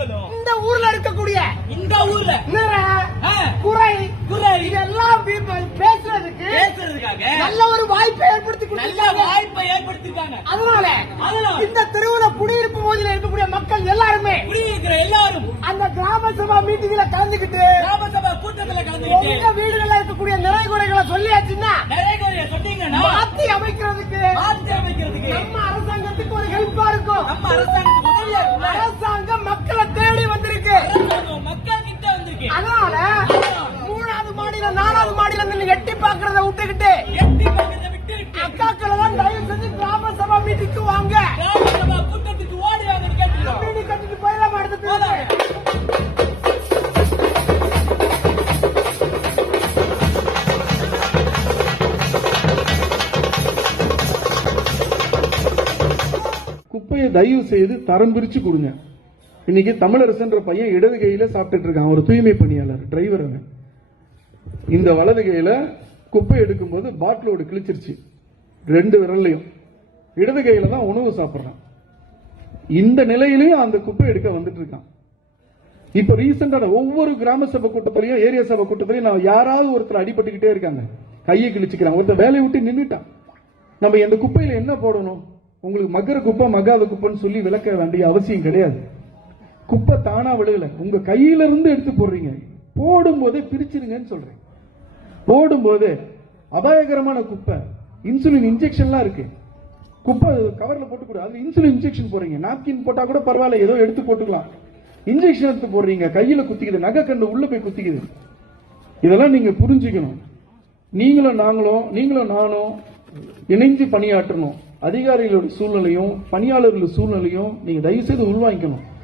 மக்களும் இந்த ஊர்ல இருக்கக்கூடிய இந்த ஊர்ல குறை குறை இதெல்லாம் பேசுறதுக்காக நல்ல ஒரு வாய்ப்பை ஏற்படுத்திருக்காங்க. அதனால இந்த திருவிழா குடியிருப்பு பகுதியில் இருக்கக்கூடிய மக்கள் எல்லாருமே எல்லாரும் அந்த கிராம சபா மீட்டிங்ல கலந்துக்கிட்டு கிராம சபா கூட்டத்தில் கலந்துக்கிட்டு உங்க வீடுகளில் இருக்கக்கூடிய நிறை குறைகளை சொல்லியாச்சுன்னா சொன்னீங்கன்னா மாற்றி அமைக்கிறதுக்கு நம்ம அரசாங்கத்துக்கு ஒரு ஹெல்ப்பா இருக்கும். நம்ம அரசாங்கத்துக்கு உதவியா இருக்கும். அரசாங்கம் மக்களை தேடி வந்திருக்கு. மக்கள் கிட்ட வந்திருக்கு. அதனால 3வது மாடியில 4வது மாடியில நீங்க எட்டி பாக்குறத விட்டுக்கிட்டு அக்காக்களை தான் தயவு செஞ்சு கிராம சபா மீட்டிங்க்கு வாங்க. கிராம சபா கூட்டத்துக்கு ஓடி வாங்கன்னு கேட்டுக்கிறோம். மீட்டிங் கட்டிட்டு போயிடலாம். அடுத்து குப்பையை தயவு செய்து தரம் பிரிச்சு கொடுங்க. இன்னைக்கு தமிழரசன்ற பையன் இடது கையில சாப்பிட்டுட்டு இருக்கான். ஒரு தூய்மை பணியாளர் டிரைவர். அவன் இந்த வலது கையில குப்பை எடுக்கும்போது பாட்டிலோடு கிழிச்சிருச்சு 2 விரல்லையும். இடது கையில தான் உணவு சாப்பிடுறான். இந்த நிலையிலையும் அந்த குப்பை எடுக்க வந்துட்டு இருக்கான். இப்ப ரீசெண்டா ஒவ்வொரு கிராம சபை கூட்டத்திலையும் ஏரியா சபை கூட்டத்திலையும் நான் யாராவது ஒருத்தர் அடிபட்டுக்கிட்டே இருக்காங்க, கையை கிழிச்சுக்கிறாங்க, ஒருத்தர் வேலையை விட்டு நின்றுட்டான். நம்ம இந்த குப்பையில என்ன போடணும்? உங்களுக்கு மக்கிற குப்பை மக்காத குப்பைன்னு சொல்லி விளக்க வேண்டிய அவசியம் கிடையாது. குப்பை தானா விழுகல, உங்க கையில இருந்து எடுத்து போடுறீங்க. போடும்போதே பிரிச்சிருங்கன்னு சொல்றேன். போடும்போது அபாயகரமான குப்பை, இன்சுலின் இன்ஜெக்ஷன்லாம் இருக்கு. குப்பை கவர்ல போட்டு கூட அது இன்சுலின் இன்ஜெக்ஷன் போடுறீங்க. நாப்கின் போட்டா கூட பரவாயில்ல, ஏதோ எடுத்து போட்டுக்கலாம். இன்ஜெக்ஷன் எடுத்து போடுறீங்க, கையில குத்திக்குது, நகை கண்டு உள்ள போய் குத்திக்குது. இதெல்லாம் நீங்க புரிஞ்சுக்கணும். நீங்களும் நானும் இணைஞ்சு பணியாற்றணும். அதிகாரிகளோட சூழ்நிலையும் பணியாளர்களோட சூழ்நிலையும் நீங்க தயவு செய்து உள்வாங்கிக்கணும்.